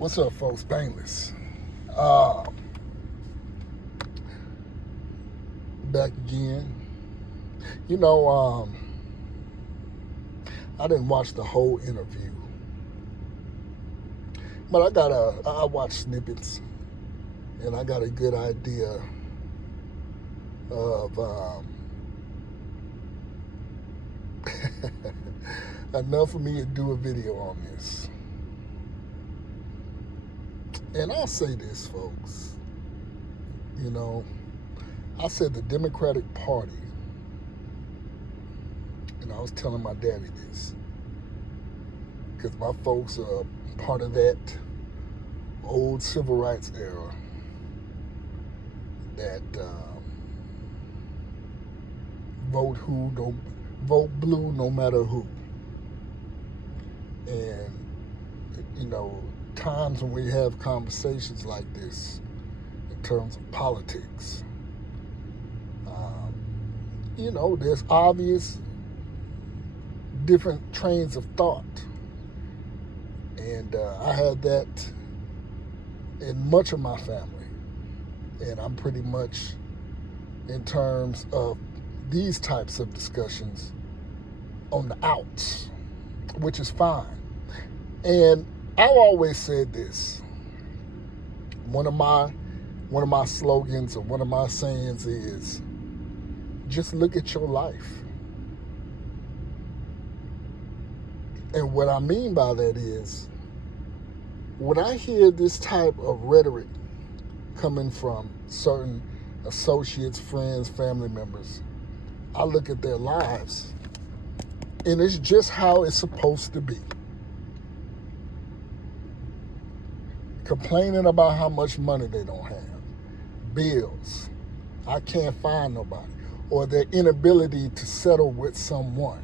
What's up, folks? Painless. Uh, Back again. You know, I didn't watch the whole interview, but I watched snippets, and I got a good idea of enough for me to do a video on this. And I'll say this, folks. You know, I said the Democratic Party, and I was telling my daddy this, because my folks are part of that old civil rights era that vote blue no matter who. And, you know, times when we have conversations like this in terms of politics, you know, there's obvious different trains of thought. And I had that in much of my family. And I'm pretty much, in terms of these types of discussions, on the outs, which is fine. And I've always said this. One of my slogans or one of my sayings is, just look at your life. And what I mean by that is, when I hear this type of rhetoric coming from certain associates, friends, family members, I look at their lives, and it's just how it's supposed to be. Complaining about how much money they don't have, bills, I can't find nobody, or their inability to settle with someone.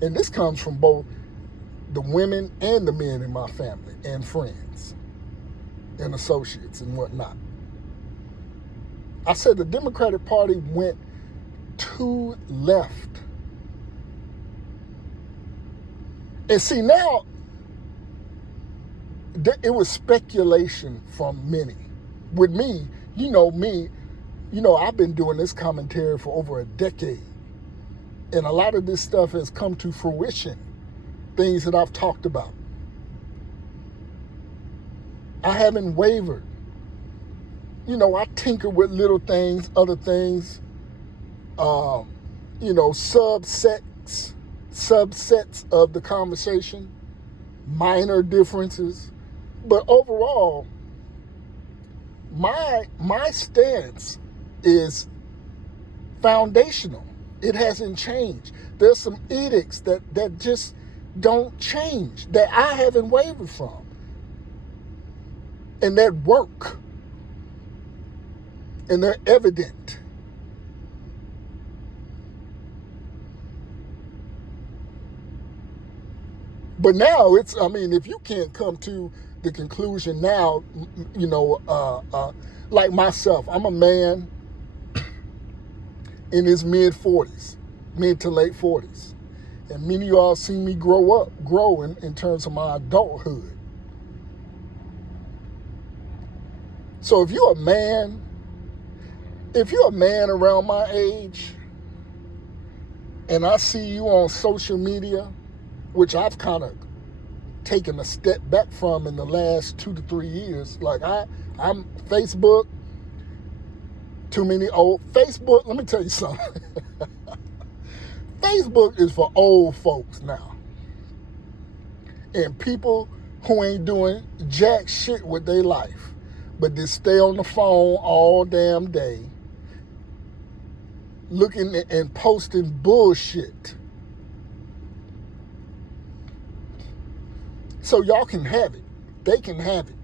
And this comes from both the women and the men in my family, and friends, and associates, and whatnot. I said the Democratic Party went too left. And see, now, it was speculation from many. With me, I've been doing this commentary for over a decade. And a lot of this stuff has come to fruition, things that I've talked about. I haven't wavered. I tinker with little things, other things, subsets of the conversation, minor differences. But overall, my stance is foundational. It hasn't changed. There's some edicts that just don't change, that I haven't wavered from, and that work, and they're evident. But now if you can't come to the conclusion now, like myself, I'm a man in his mid to late 40s. And many of y'all seen me grow in terms of my adulthood. So if you're a man around my age, and I see you on social media, which I've kind of taken a step back from in the last 2 to 3 years. Like I'm Facebook, Facebook, let me tell you something. Facebook is for old folks now. And people who ain't doing jack shit with their life, but just stay on the phone all damn day, looking and posting bullshit. So y'all can have it. They can have it.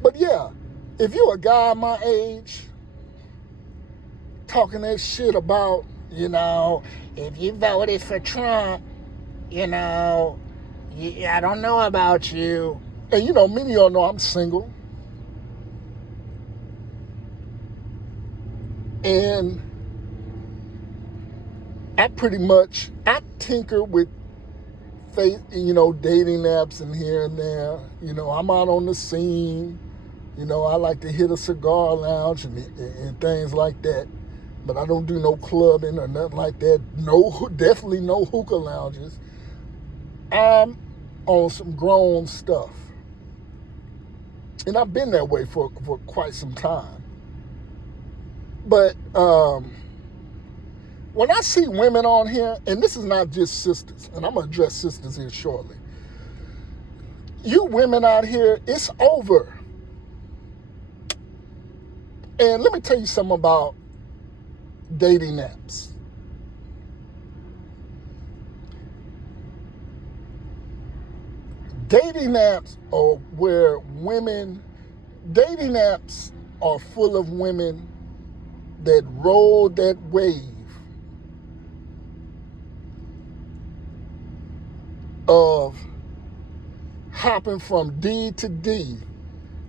But yeah, if you're a guy my age talking that shit about, if you voted for Trump, I don't know about you. And many of y'all know I'm single. And I tinker with dating apps and here and there. I'm out on the scene. I like to hit a cigar lounge and things like that. But I don't do no clubbing or nothing like that. No, definitely no hookah lounges. I'm on some grown stuff. And I've been that way for quite some time. But when I see women on here, and this is not just sisters, and I'm going to address sisters here shortly. You women out here, it's over. And let me tell you something about dating apps. Dating apps are full of women that rode that wave of hopping from D to D.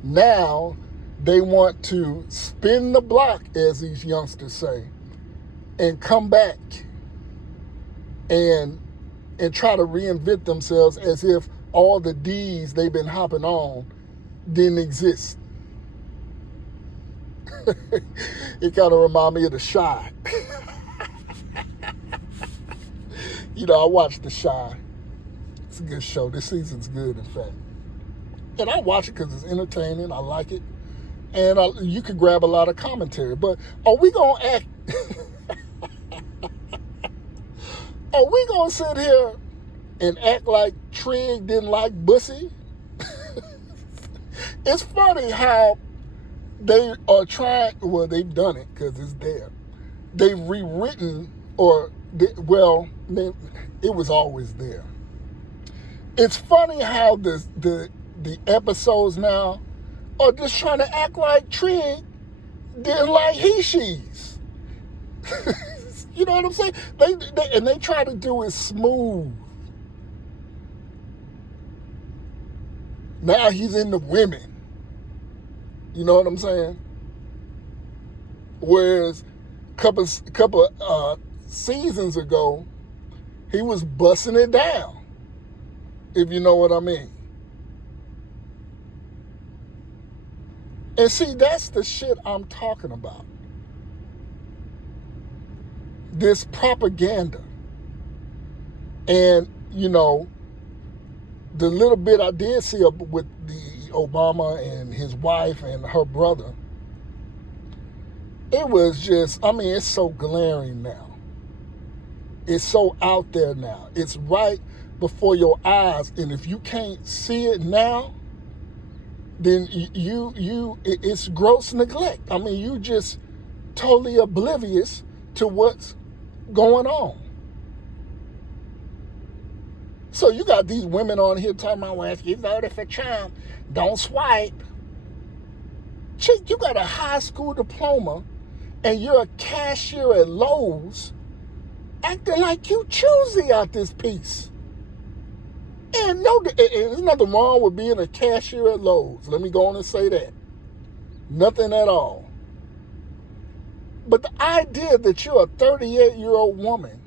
Now they want to spin the block, as these youngsters say, and come back and try to reinvent themselves as if all the D's they've been hopping on didn't exist. It kind of reminds me of The Chi. I watched The Chi. It's a good show. This season's good, in fact. And I watch it because it's entertaining. I like it. And you can grab a lot of commentary. But are we going to act... Are we going to sit here and act like Trig didn't like Bussy? It's funny how they are trying... Well, they've done it because it's there. They've rewritten it was always there. It's funny how the episodes now are just trying to act like Trig didn't like he-she's. You know what I'm saying? They try to do it smooth. Now he's into women. You know what I'm saying? Whereas couple seasons ago, he was busting it down. If you know what I mean. And see, that's the shit I'm talking about. This propaganda. And, the little bit I did see with the Obama and his wife and her brother, it was just, it's so glaring now. It's so out there now. It's right before your eyes. And if you can't see it now, then it's gross neglect. You just totally oblivious to what's going on. So you got these women on here talking about, well, if you voted for Trump, don't swipe. Chick, you got a high school diploma and you're a cashier at Lowe's acting like you choosy out this piece. And there's nothing wrong with being a cashier at Lowe's. Let me go on and say that. Nothing at all. But the idea that you're a 38-year-old woman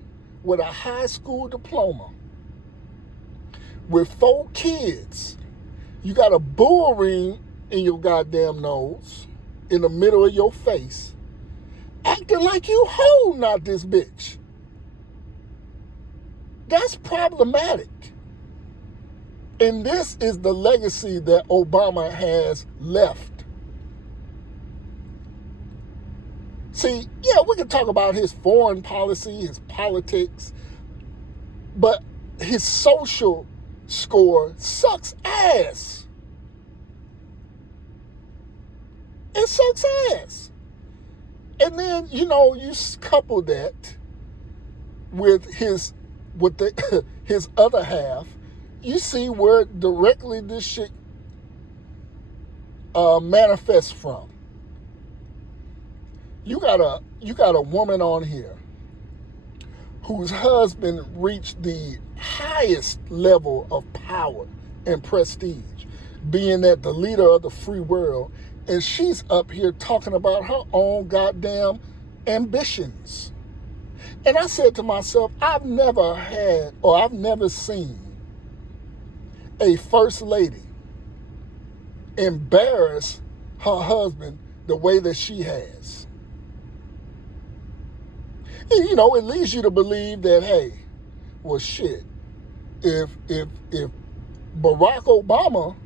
with a high school diploma, with 4 kids, you got a bull ring in your goddamn nose, in the middle of your face, acting like you holding out this bitch. That's problematic. And this is the legacy that Obama has left. See, yeah, we can talk about his foreign policy, his politics, but his social score sucks ass. It sucks ass. And then, you couple that with his other half, you see where directly this shit manifests from. You got a woman on here whose husband reached the highest level of power and prestige, being that the leader of the free world, and she's up here talking about her own goddamn ambitions. And I said to myself, I've never seen a first lady embarrass her husband the way that she has? And, you know, it leads you to believe that, hey, well, shit, if Barack Obama,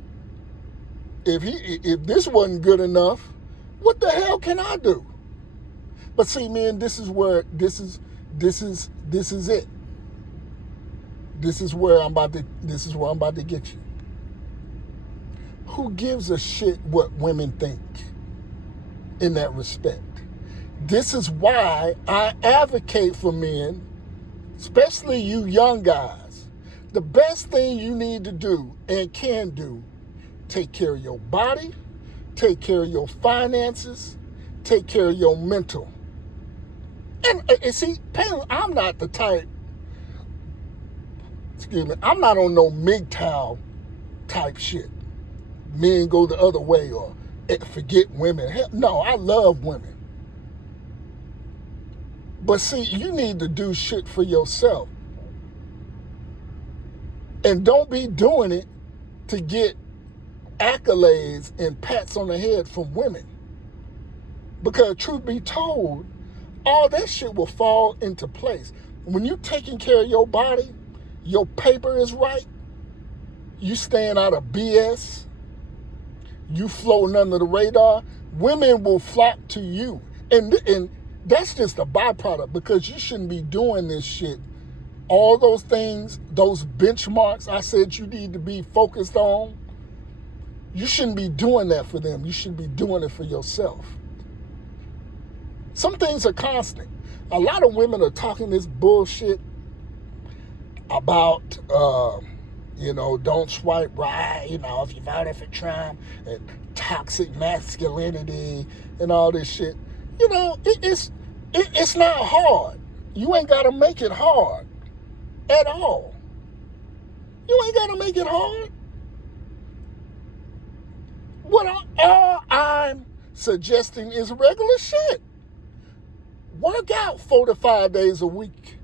if this wasn't good enough, what the hell can I do? But see, man, this is it. This is where I'm about to get you. Who gives a shit what women think in that respect? This is why I advocate for men, especially you young guys. The best thing you need to do and can do, take care of your body, take care of your finances, take care of your mental. And see, I'm not the type, I'm not on no MGTOW type shit. Men go the other way or forget women. Hell, no, I love women. But see, you need to do shit for yourself. And don't be doing it to get accolades and pats on the head from women. Because truth be told, all that shit will fall into place. When you're taking care of your body, your paper is right, you staying out of BS, you floating under the radar, women will flock to you. And that's just a byproduct, because you shouldn't be doing this shit. All those things, those benchmarks I said you need to be focused on, you shouldn't be doing that for them. You should be doing it for yourself. Some things are constant. A lot of women are talking this bullshit about, don't swipe right, if you voted for Trump, and toxic masculinity and all this shit. It's not hard. You ain't got to make it hard at all. You ain't got to make it hard. All I'm suggesting is regular shit. Work out 4 to 5 days a week.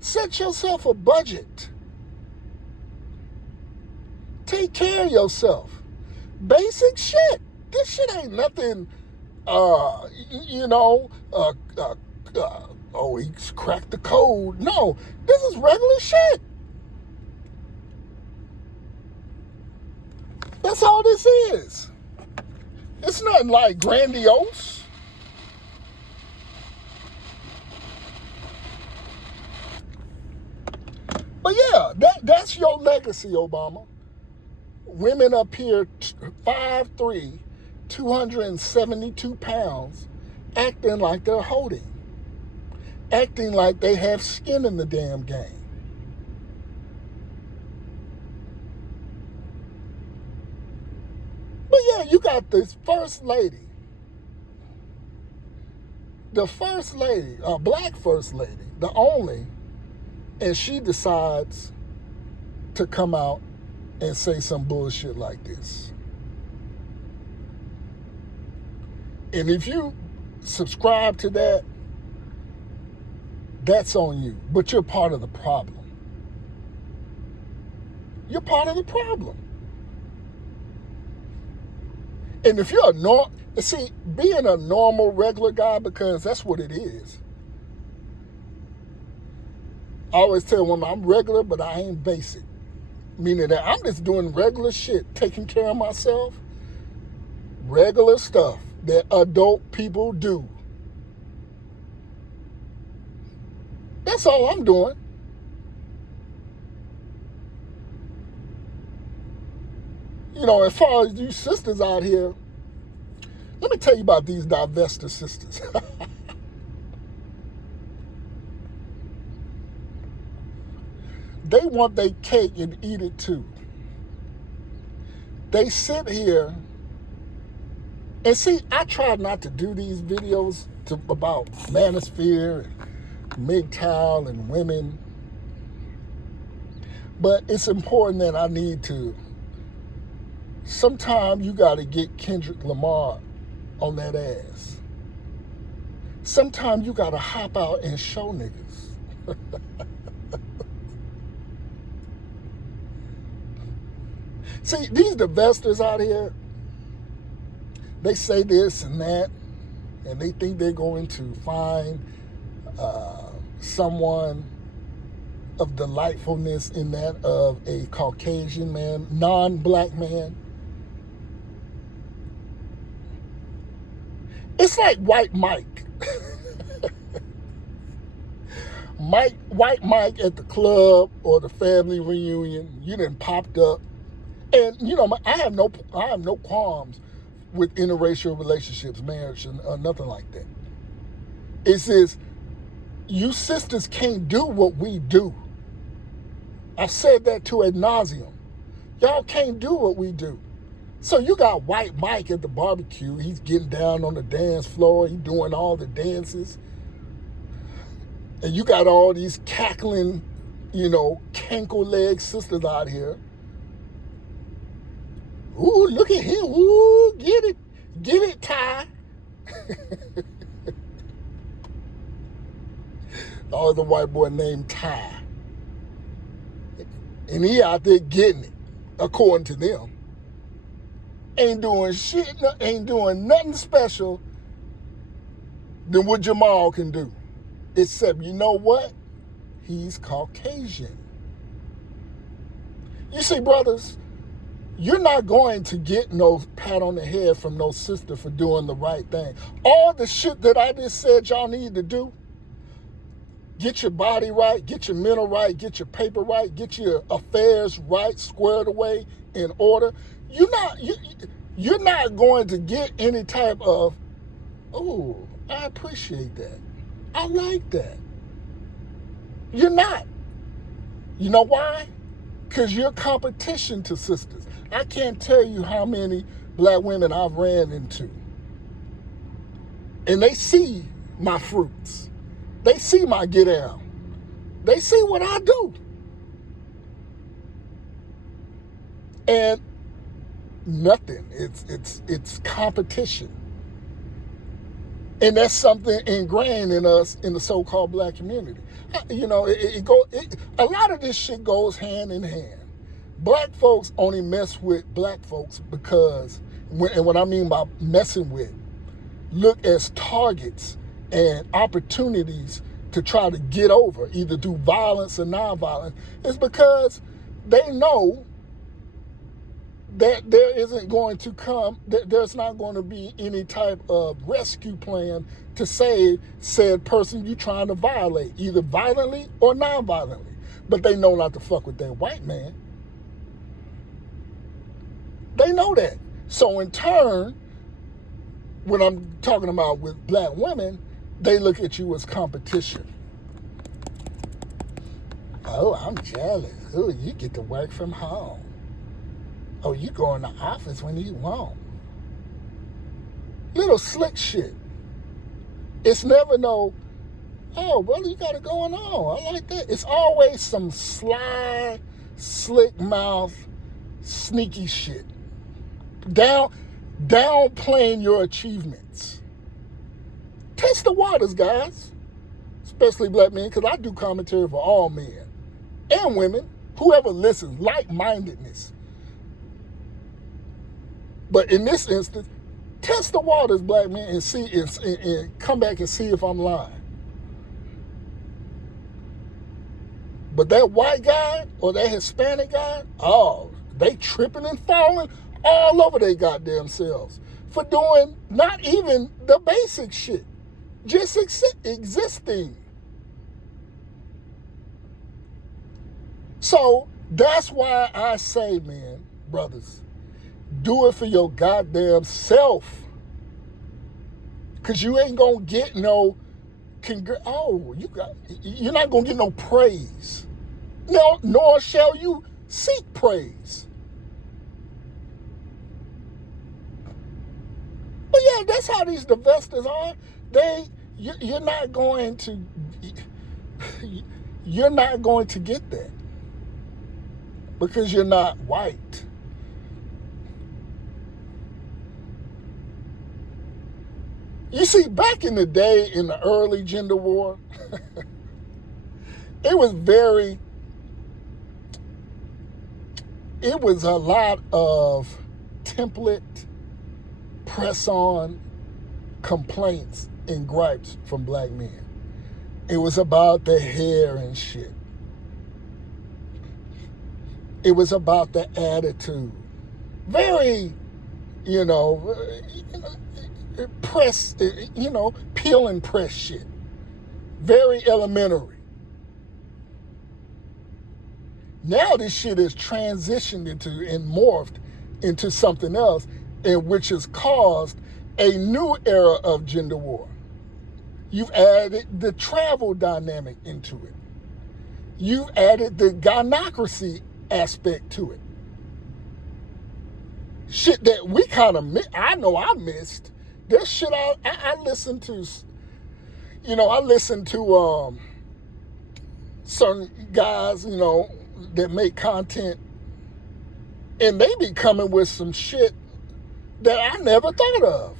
Set yourself a budget. Take care of yourself. Basic shit. This shit ain't nothing, he's cracked the code. No, this is regular shit. That's all this is. It's nothing like grandiose. But yeah, that's your legacy, Obama. Women up here, 5'3", 272 pounds, acting like they're holding. Acting like they have skin in the damn game. But yeah, you got this first lady. The first lady, a black first lady, the only, and she decides to come out and say some bullshit like this. And if you subscribe to that, that's on you. But you're part of the problem. You're part of the problem. And if you're being a normal, regular guy, because that's what it is. I always tell women, I'm regular, but I ain't basic. Meaning that I'm just doing regular shit, taking care of myself, regular stuff that adult people do. That's all I'm doing. As far as you sisters out here, let me tell you about these divestor sisters. They want their cake and eat it too. They sit here and see, I try not to do these videos about manosphere and MGTOW and women, but it's important that I need to. Sometimes you got to get Kendrick Lamar on that ass. Sometimes you got to hop out and show niggas. See, these divestors out here, they say this and that, and they think they're going to find someone of delightfulness in that of a Caucasian man, non-black man. It's like White Mike. White Mike at the club or the family reunion. You done popped up, and you know I have no qualms with interracial relationships, marriage, or nothing like that. It says you sisters can't do what we do. I've said that to ad nauseum. Y'all can't do what we do. So you got White Mike at the barbecue. He's getting down on the dance floor. He's doing all the dances. And you got all these cackling, cankle leg sisters out here. Ooh, look at him. Ooh, get it. Get it, Ty. Oh, the white boy named Ty. And he out there getting it, according to them. Ain't doing shit, ain't doing nothing special than what Jamal can do. Except, you know what? He's Caucasian. You see, brothers, you're not going to get no pat on the head from no sister for doing the right thing. All the shit that I just said y'all need to do, get your body right, get your mental right, get your paper right, get your affairs right, squared away, in order. You're not going to get any type of, oh, I appreciate that. I like that. You're not. You know why? Because you're competition to sisters. I can't tell you how many black women I've ran into. And they see my fruits. They see my get out. They see what I do. And nothing. It's competition. And that's something ingrained in us in the so-called black community. A lot of this shit goes hand in hand. Black folks only mess with black folks because, and what I mean by messing with, look as targets and opportunities to try to get over, either through violence or nonviolence, is because they know that there's not going to be any type of rescue plan to save said person you trying to violate, either violently or non-violently. But they know not to fuck with that white man. They know that. So in turn, when I'm talking about with black women, they look at you as competition. Oh, I'm jealous. Oh, you get to work from home. Oh, you go in the office when you want. Little slick shit. It's never no, oh, brother, you got it going on. I like that. It's always some sly, slick mouth, sneaky shit. Downplaying your achievements. Test the waters, guys. Especially black men, because I do commentary for all men and women. Whoever listens, like-mindedness. But in this instance, test the waters, black men, and see and come back and see if I'm lying. But that white guy or that Hispanic guy, oh, they tripping and falling all over their goddamn selves for doing not even the basic shit, just existing. So that's why I say, man, brothers, do it for your goddamn self. Because you ain't going to get no, you're not going to get no praise. No, nor shall you seek praise. But yeah, that's how these divestors are. You're not going to get that. Because you're not white. You see, back in the day, in the early gender war, it was very it was a lot of template, press-on complaints and gripes from black men. It was about the hair and shit. It was about the attitude. Very, press, peel and press shit. Very elementary. Now this shit is transitioned into and morphed into something else, and which has caused a new era of gender war. You've added the travel dynamic into it. You've added the gynocracy aspect to it. Shit that we kind of I know I missed. There's shit I listened to. I listened to certain guys, that make content, and they be coming with some shit that I never thought of.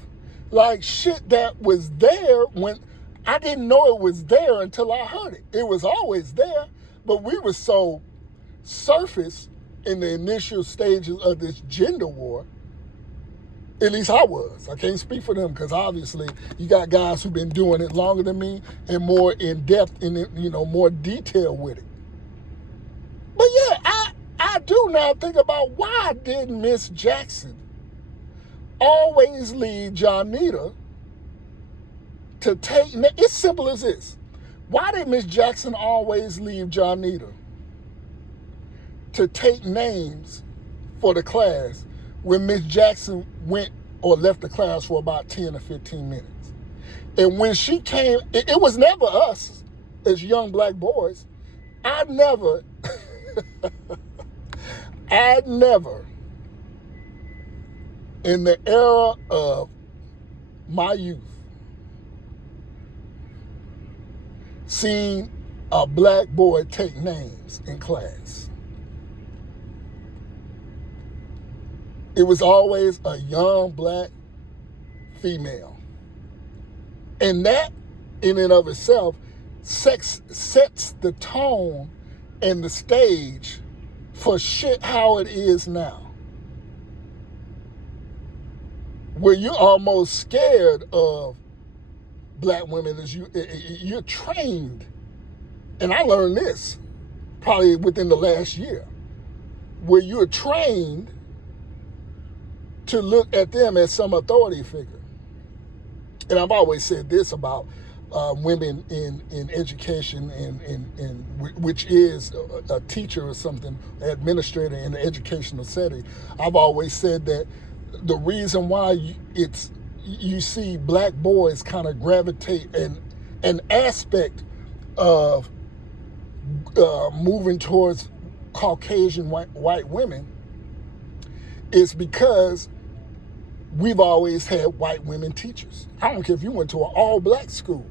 Like shit that was there when I didn't know it was there until I heard it. It was always there, but we were so surface in the initial stages of this gender war. At least I was. I can't speak for them because obviously you got guys who've been doing it longer than me and more in depth in it, more detail with it. But yeah, I do now think about why did Miss Jackson always leave Johnita to take, it's simple as this. Why did Miss Jackson always leave Johnita to take names for the class when Miss Jackson went or left the class for about 10 or 15 minutes? And when she came, it was never us as young black boys. I never, in the era of my youth, seen a black boy take names in class. It was always a young black female. And that, in and of itself, sets the tone and the stage for shit how it is now. Where you're almost scared of black women as you're trained. And I learned this probably within the last year, where you're trained to look at them as some authority figure. And I've always said this about women in education, and which is a teacher or something, administrator in the educational setting. I've always said that the reason why you see black boys kind of gravitate an aspect of moving towards Caucasian white women is because we've always had white women teachers. I don't care if you went to an all-black school.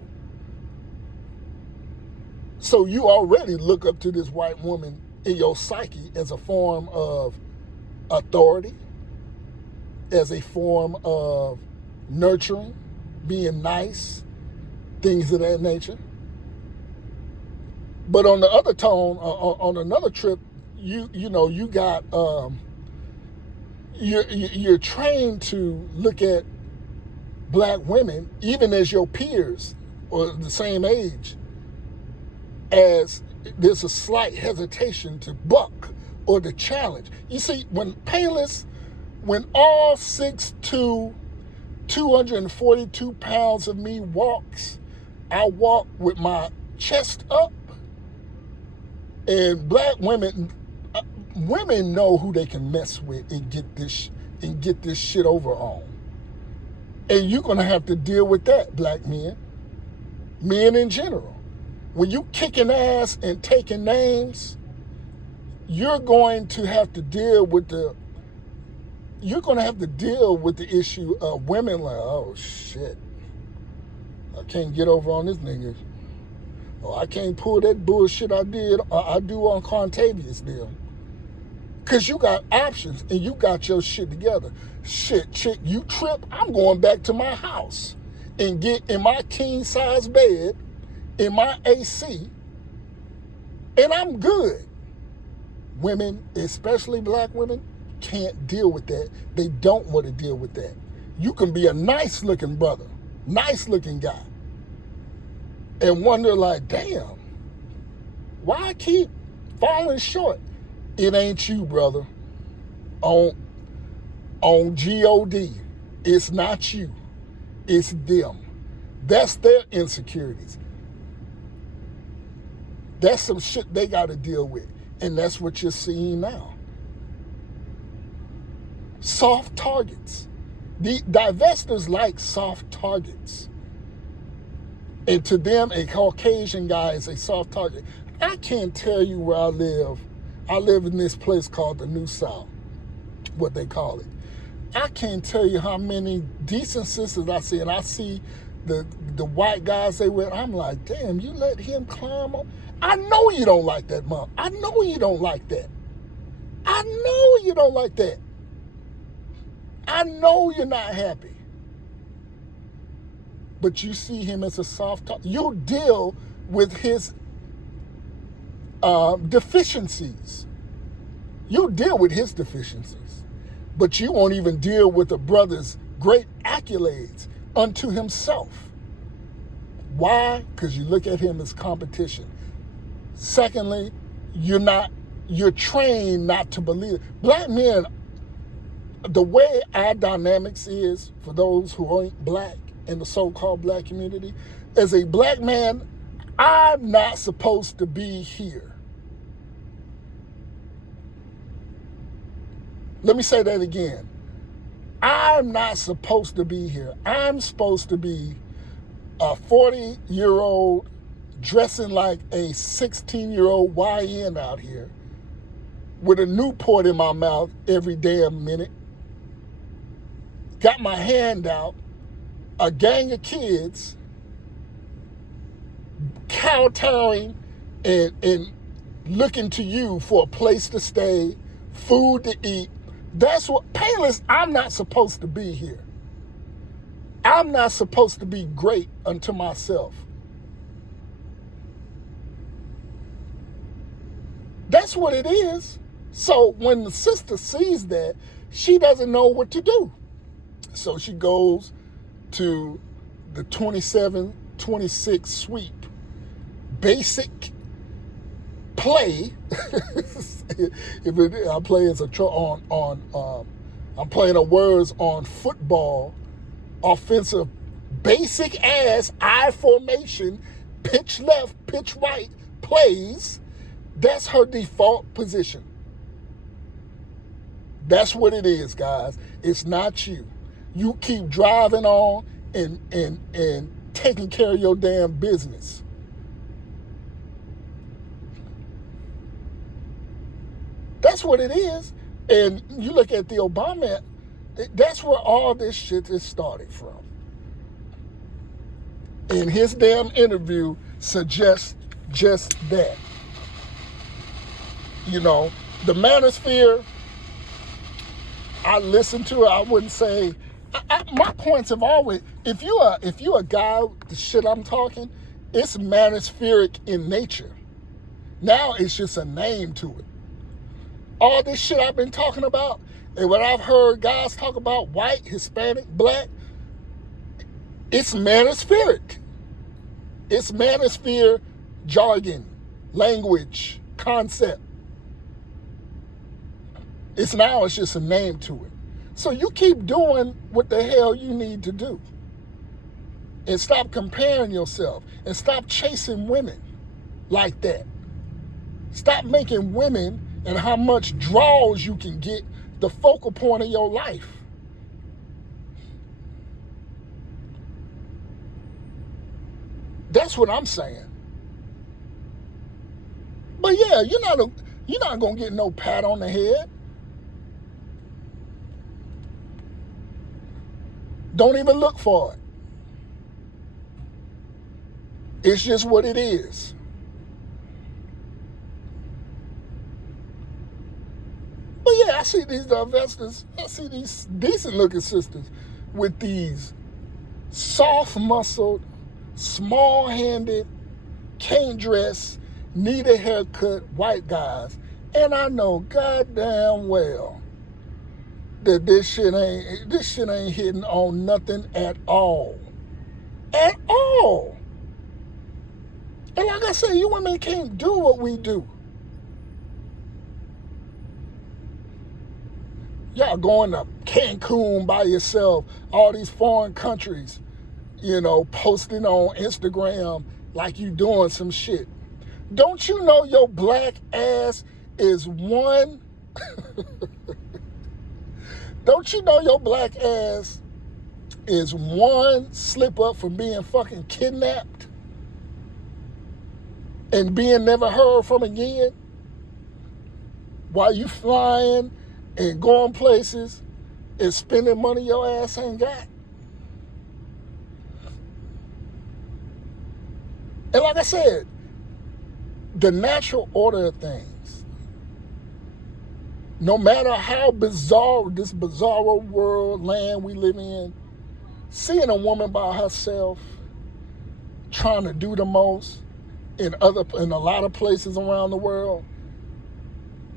So you already look up to this white woman in your psyche as a form of authority, as a form of nurturing, being nice, things of that nature. But on the other tone, on another trip, you got you're trained to look at black women, even as your peers or the same age, as there's a slight hesitation to buck or to challenge. You see, when all 6'2", 242 pounds of me walks, I walk with my chest up. And black women know who they can mess with and get this shit over on. And you're gonna have to deal with that, black men in general. When you kicking ass and taking names, you're going to have to deal with the issue of women like, oh shit, I can't get over on this nigga. Oh, I can't pull that bullshit I do on Contavious deal. Because you got options and you got your shit together. Shit, chick, you trip, I'm going back to my house and get in my king size bed, in my AC, and I'm good. women, especially black women, can't deal with that. They don't want to deal with that. You can be a nice looking brother, nice looking guy, and wonder like, damn, why I keep falling short? It ain't you, brother. On God, it's not you. It's them. That's their insecurities. That's some shit they got to deal with. And that's what you're seeing now. Soft targets. The divestors like soft targets. And to them, a Caucasian guy is a soft target. I can't tell you where I live. I live in this place called the New South, what they call it. I can't tell you how many decent sisters I see, and I see the white guys they with. I'm like, damn, you let him climb up? I know you don't like that, Mom. I know you don't like that. I know you don't like that. I know you're not happy. But you see him as a soft target. You deal with his deficiencies. You deal with his deficiencies. But you won't even deal with a brother's great accolades unto himself. Why? Because you look at him as competition. Secondly, you're trained not to believe. Black men, the way our dynamics is, for those who ain't black in the so-called black community, as a black man, I'm not supposed to be here. Let me say that again. I'm not supposed to be here. I'm supposed to be a 40-year-old dressing like a 16-year-old YN out here with a Newport in my mouth every damn minute. Got my hand out, a gang of kids kowtowing and looking to you for a place to stay, food to eat. That's what, Payless, I'm not supposed to be here. I'm not supposed to be great unto myself. That's what it is. So when the sister sees that, she doesn't know what to do. So she goes to the 27-26 sweep. Basic play. I'm playing a words on football. Offensive, basic ass I formation, pitch left, pitch right plays. That's her default position. That's what it is, guys. It's not you. You keep driving on and taking care of your damn business. That's what it is. And you look at the Obama, that's where all this shit is started from. And his damn interview suggests just that. You know, the manosphere, I listen to it, I wouldn't say, my points have always, if you're a guy with the shit I'm talking, it's manospheric in nature. Now it's just a name to it. All this shit I've been talking about, and what I've heard guys talk about, white, Hispanic, black, it's manospheric. It's manosphere jargon, language, concept. It's just a name to it. So you keep doing what the hell you need to do. And stop comparing yourself. And stop chasing women like that. Stop making women and how much draws you can get the focal point of your life. That's what I'm saying. But yeah, you're not gonna get no pat on the head. Don't even look for it. It's just what it is. But yeah, I see these investors, I see these decent looking sisters with these soft-muscled, small-handed, can't dress, need a haircut white guys, And I know goddamn well that this shit ain't hitting on nothing at all. At all. And like I said, you women can't do what we do. Y'all going to Cancun by yourself, all these foreign countries, posting on Instagram like you doing some shit. Don't you know your black ass is one? Don't you know your black ass is one slip up from being fucking kidnapped and being never heard from again? While you flying and going places and spending money your ass ain't got. And like I said, the natural order of things, no matter how bizarre this bizarre world land we live in, seeing a woman by herself trying to do the most in a lot of places around the world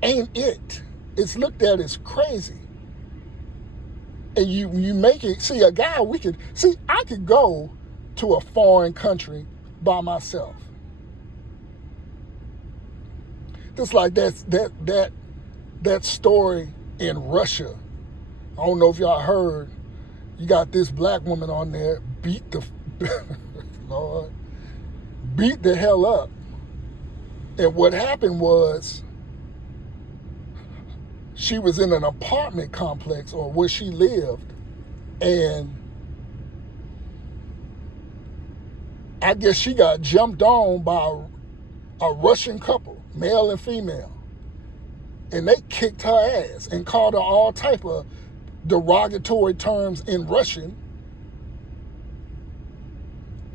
ain't it. It's looked at as crazy. And you make it, see, a guy, I could go to a foreign country by myself. Just like that story in Russia. I don't know if y'all heard, you got this black woman on there beat the hell up. And what happened was, she was in an apartment complex or where she lived, and I guess she got jumped on by a Russian couple, male and female, and they kicked her ass and called her all type of derogatory terms in Russian,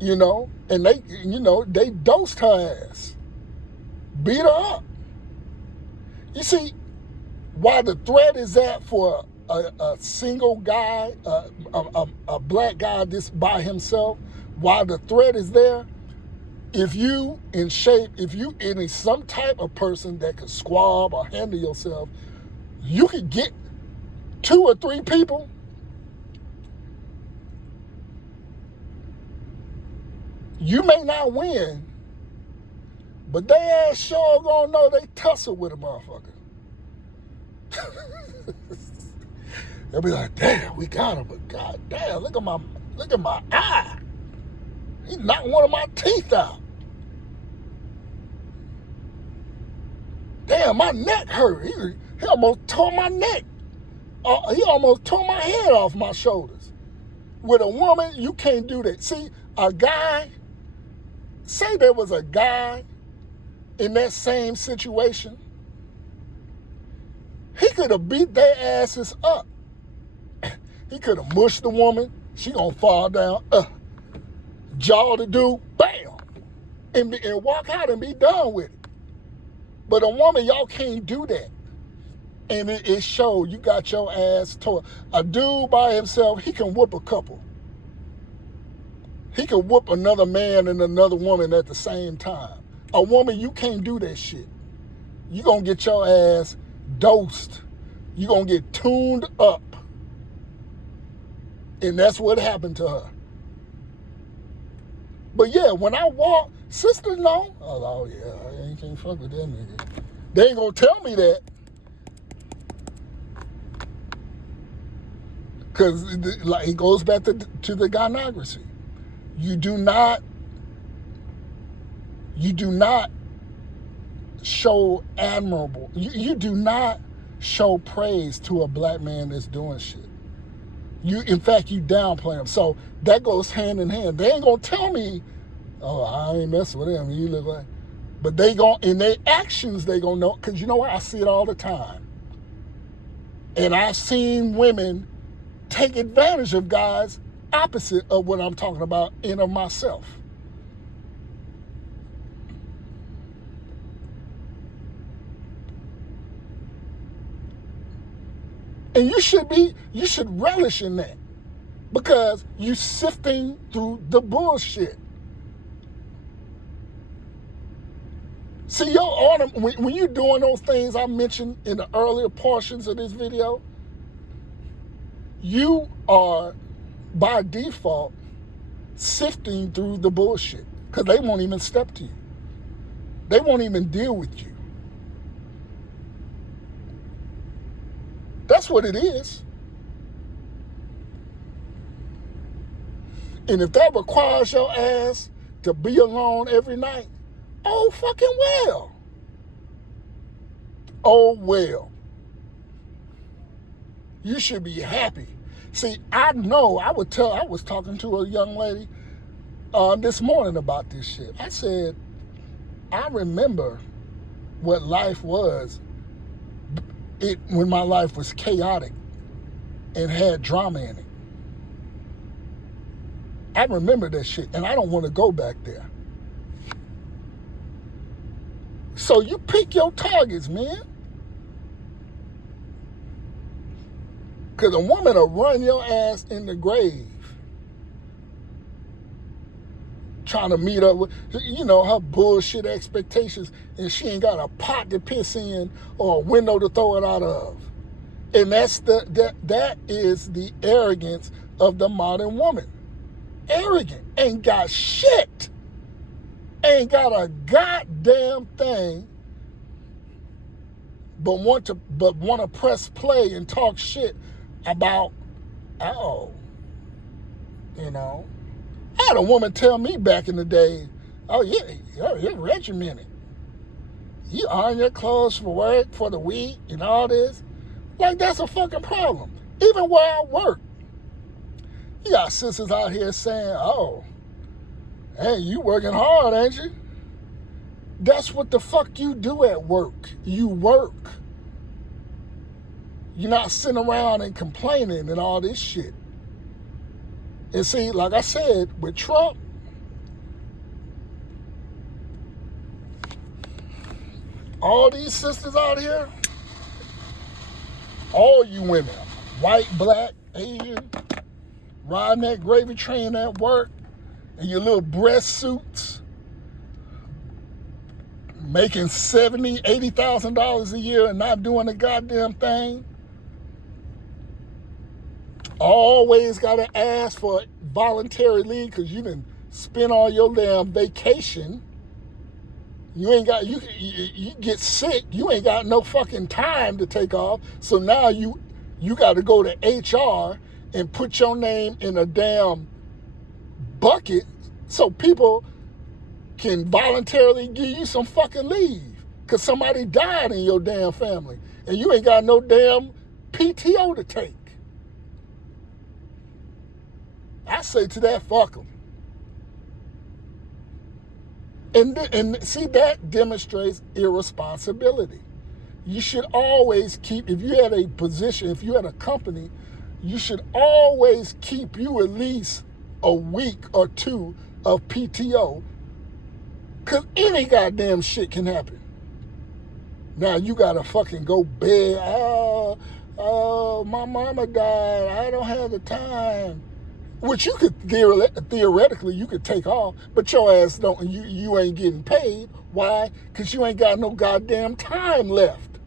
and they dosed her ass, beat her up. You see, while the threat is that for a single guy, a black guy just by himself, while the threat is there, if you any some type of person that could squab or handle yourself, you could get 2 or 3 people. You may not win, but they ass sure gonna know they tussle with a motherfucker. They'll be like, damn, we got him, but god damn, look at my eye. He knocked one of my teeth out. Damn, my neck hurt. He almost tore my neck. He almost tore my head off my shoulders. With a woman, you can't do that. See, a guy, say there was a guy in that same situation, he could have beat their asses up. He could have mushed the woman. She gonna fall down. Jaw the dude, bam, and walk out and be done with it. But a woman, y'all can't do that. And it showed. You got your ass tore. A dude by himself, he can whoop a couple. He can whoop another man and another woman at the same time. A woman, you can't do that shit. You gonna get your ass dosed. You gonna get tuned up. And that's what happened to her. But yeah, when I walk, sisters know. Oh yeah, I ain't can't fuck with that nigga. They ain't gonna tell me that. Because like, it goes back to the gynocracy. You do not show admirable. You do not show praise to a black man that's doing shit. In fact, you downplay him. So that goes hand in hand. They ain't gonna tell me, oh, I ain't messing with him. You look like, but they gon' in their actions they gonna know. Cause you know what? I see it all the time, and I've seen women take advantage of guys opposite of what I'm talking about in of myself. And you should relish in that, because you sifting through the bullshit. See, your ornament, when you're doing those things I mentioned in the earlier portions of this video, you are, by default, sifting through the bullshit because they won't even step to you. They won't even deal with you. That's what it is. And if that requires your ass to be alone every night, oh fucking well. Oh well. You should be happy. See, I know, I was talking to a young lady this morning about this shit. I said, I remember what life was when my life was chaotic and had drama in it. I remember that shit, and I don't want to go back there. So you pick your targets, man. Because a woman will run your ass in the grave trying to meet up with, her bullshit expectations, and she ain't got a pot to piss in or a window to throw it out of. And that is the arrogance of the modern woman. Arrogant. Ain't got shit. Ain't got a goddamn thing, but want to press play and talk shit about, I had a woman tell me back in the day, oh, yeah, you're regimented. You iron your clothes for work, for the week, and all this. Like, that's a fucking problem. Even where I work. You got sisters out here saying, oh, hey, you working hard, ain't you? That's what the fuck you do at work. You work. You're not sitting around and complaining and all this shit. And see, like I said, with Trump, all these sisters out here, all you women, white, black, Asian, riding that gravy train at work in your little breast suits, making $70,000, $80,000 a year and not doing a goddamn thing. Always got to ask for voluntary leave because you done spend all your damn vacation. You ain't got, you get sick, you ain't got no fucking time to take off. So now you got to go to HR and put your name in a damn bucket so people can voluntarily give you some fucking leave because somebody died in your damn family and you ain't got no damn PTO to take. I say to that, fuck them. And see, that demonstrates irresponsibility. You should always keep, if you had a position, if you had a company, you should always keep you at least a week or two of PTO, because any goddamn shit can happen. Now you gotta fucking go beg, oh, my mama died, I don't have the time. Which you could theoretically you could take off, but your ass don't. You ain't getting paid. Why? Because you ain't got no goddamn time left.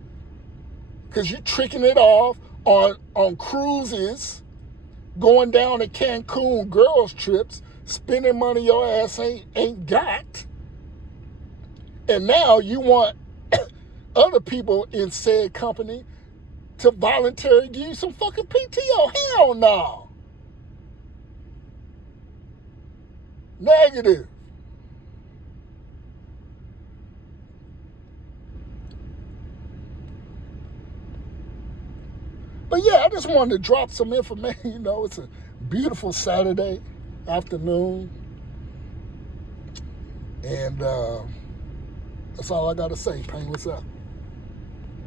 Because you tricking it off on cruises, going down to Cancun girls trips, spending money your ass ain't got, and now you want other people in said company to voluntarily give you some fucking PTO. Hell no. Negative. But yeah, I just wanted to drop some information. It's a beautiful Saturday afternoon. And that's all I got to say. Pain, what's up?